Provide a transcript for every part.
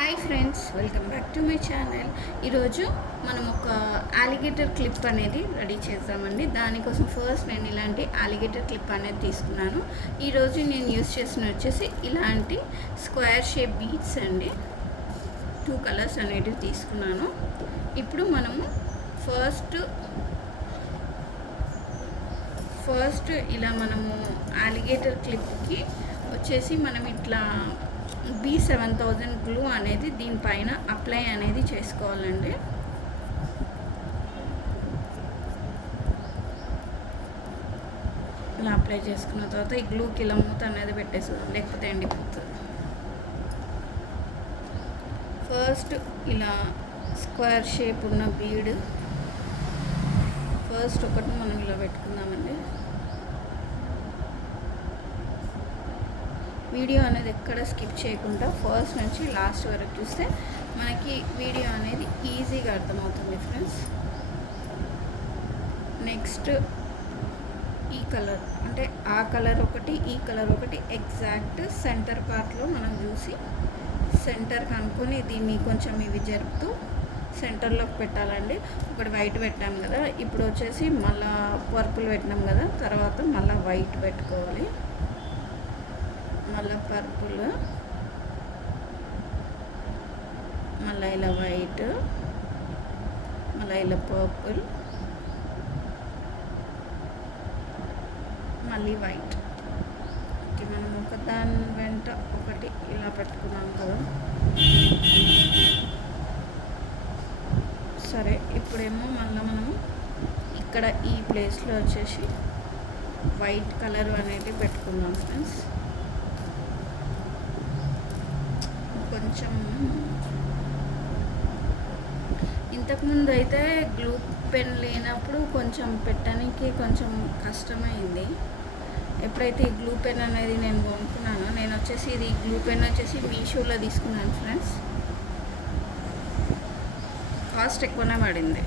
Hi friends, welcome back to my channel. ఈరోజు మనం ఒక అలిగేటర్ క్లిప్ అనేది రెడీ చేద్దామండి. దానికోసం ఫస్ట్ నేను ఇలాంటి అలిగేటర్ క్లిప్ అనేది తీసుకున్నాను. ఈరోజు నేను యూజ్ చేసిన వచ్చేసి ఇలాంటి స్క్వేర్ షేప్ బీడ్స్ అండి. 2 కలర్స్ అనేటివి తీసుకున్నాను. ఇప్పుడు మనము ఫస్ట్ ఇలా మనము అలిగేటర్ క్లిప్కి వచ్చేసి మనం ఇట్లా B7000 గ్లూ అనేది దీనిపైన అప్లై అనేది చేసుకోవాలండి. ఇలా అప్లై చేసుకున్న తర్వాత ఈ గ్లూకి ఇలా మూత అనేది పెట్టేసుకోవాలి, లేకపోతే ఎండిపోతుంది. ఫస్ట్ ఇలా స్క్వేర్ షేప్ ఉన్న బీడ్ ఫస్ట్ ఒకటి మనం ఇలా పెట్టుకుందామండి. వీడియో అనేది ఎక్కడ స్కిప్ చేయకుండా ఫస్ట్ నుంచి లాస్ట్ వరకు చూస్తే మనకి వీడియో అనేది ఈజీగా అర్థమవుతుంది ఫ్రెండ్స్. నెక్స్ట్ ఈ కలర్ అంటే ఆ కలర్ ఒకటి, ఈ కలర్ ఒకటి ఎగ్జాక్ట్ సెంటర్ పార్ట్లో మనం చూసి సెంటర్ కనుక్కొని దీన్ని కొంచెం ఇవి జరుపుతూ సెంటర్లోకి పెట్టాలండి. ఒకటి వైట్ పెట్టాం కదా, ఇప్పుడు వచ్చేసి మళ్ళీ పర్పుల్ పెట్టినాం కదా, తర్వాత మళ్ళీ వైట్ పెట్టుకోవాలి. మళ్ళీ పర్పుల్, మళ్ళీ ఇలా వైట్, మళ్ళీ ఇలా పర్పుల్, మళ్ళీ వైట్. మనం ఒక దాని వెంట ఒకటి ఇలా పెట్టుకున్నాం కదా. సరే, ఇప్పుడేమో మళ్ళీ మనము ఇక్కడ ఈ ప్లేస్లో వచ్చేసి వైట్ కలర్ అనేది పెట్టుకుందాం ఫ్రెండ్స్. కొంచెం ఇంతకుముందు అయితే గ్లూ పెన్ లేనప్పుడు కొంచెం పెట్టడానికి కొంచెం కష్టమైంది. ఎప్పుడైతే ఈ గ్లూ పెన్ అనేది నేను కొనుక్కున్నానో, నేను వచ్చేసి ఇది గ్లూ పెన్ వచ్చేసి మీషోలో తీసుకున్నాను ఫ్రెండ్స్. కాస్ట్ ఎక్కువనే పడింది,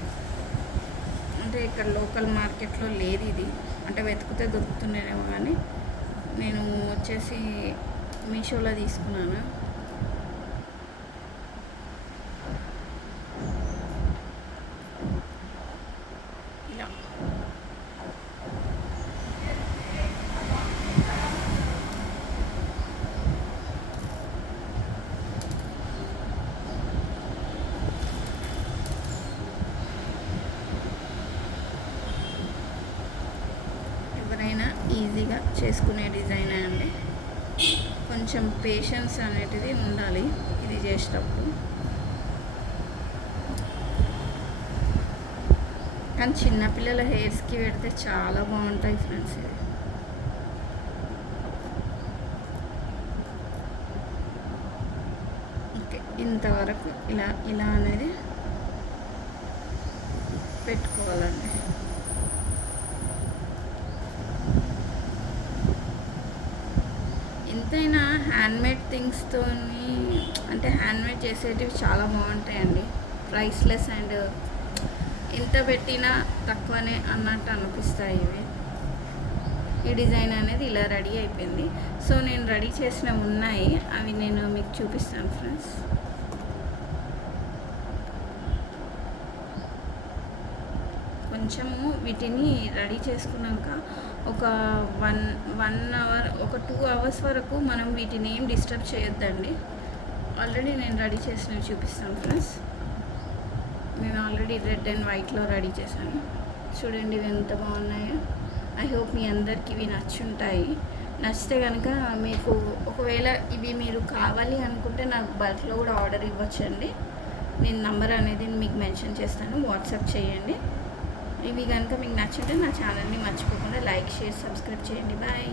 అంటే ఇక్కడ లోకల్ మార్కెట్లో లేదు ఇది, అంటే వెతికితే దొరుకుతున్నాయేమో, కానీ నేను వచ్చేసి మీషోలో తీసుకున్నాను. ఎవరైనా ఈజీగా చేసుకునే డిజైన్ అండి. కొంచెం పేషెన్స్ అనేటిది ఉండాలి ఇది చేసేటప్పుడు. కానీ చిన్నపిల్లల హెయిర్స్కి పెడితే చాలా బాగుంటాయి ఫ్రెండ్స్. ఇది ఓకే, ఇంతవరకు ఇలా అనేది పెట్టుకోవాలండి. ఎంతైనా హ్యాండ్మేడ్ థింగ్స్తో, అంటే హ్యాండ్మేడ్ చేసేటివి చాలా బాగుంటాయండి. ప్రైస్లెస్ అండ్ ఎంత పెట్టినా తక్కువనే అన్నట్టు అనిపిస్తాయి ఇవి. ఈ డిజైన్ అనేది ఇలా రెడీ అయిపోయింది. సో నేను రెడీ చేసినవి ఉన్నాయి, అవి నేను మీకు చూపిస్తాను ఫ్రెండ్స్. కొంచెము వీటిని రెడీ చేసుకున్నాక ఒక 1 అవర్, ఒక 2 అవర్స్ వరకు మనం వీటిని ఏం డిస్టర్బ్ చేయొద్దండి. ఆల్రెడీ నేను రెడీ చేసినవి చూపిస్తాను ఫ్రెండ్స్. నేను ఆల్రెడీ రెడ్ అండ్ వైట్లో రెడీ చేశాను. చూడండి ఇవి ఎంత బాగున్నాయో. ఐ హోప్ మీ అందరికీ ఇవి నచ్చుంటాయి. నచ్చితే కనుక మీకు ఒకవేళ ఇవి మీరు కావాలి అనుకుంటే నాకు బల్క్లో కూడా ఆర్డర్ ఇవ్వచ్చండి. నేను నంబర్ అనేది మీకు మెన్షన్ చేస్తాను, వాట్సాప్ చేయండి. ఇవి కనుక మీకు నచ్చుంటే నా ఛానల్ని మర్చిపోకుండా లైక్, షేర్, సబ్స్క్రైబ్ చేయండి. బాయ్.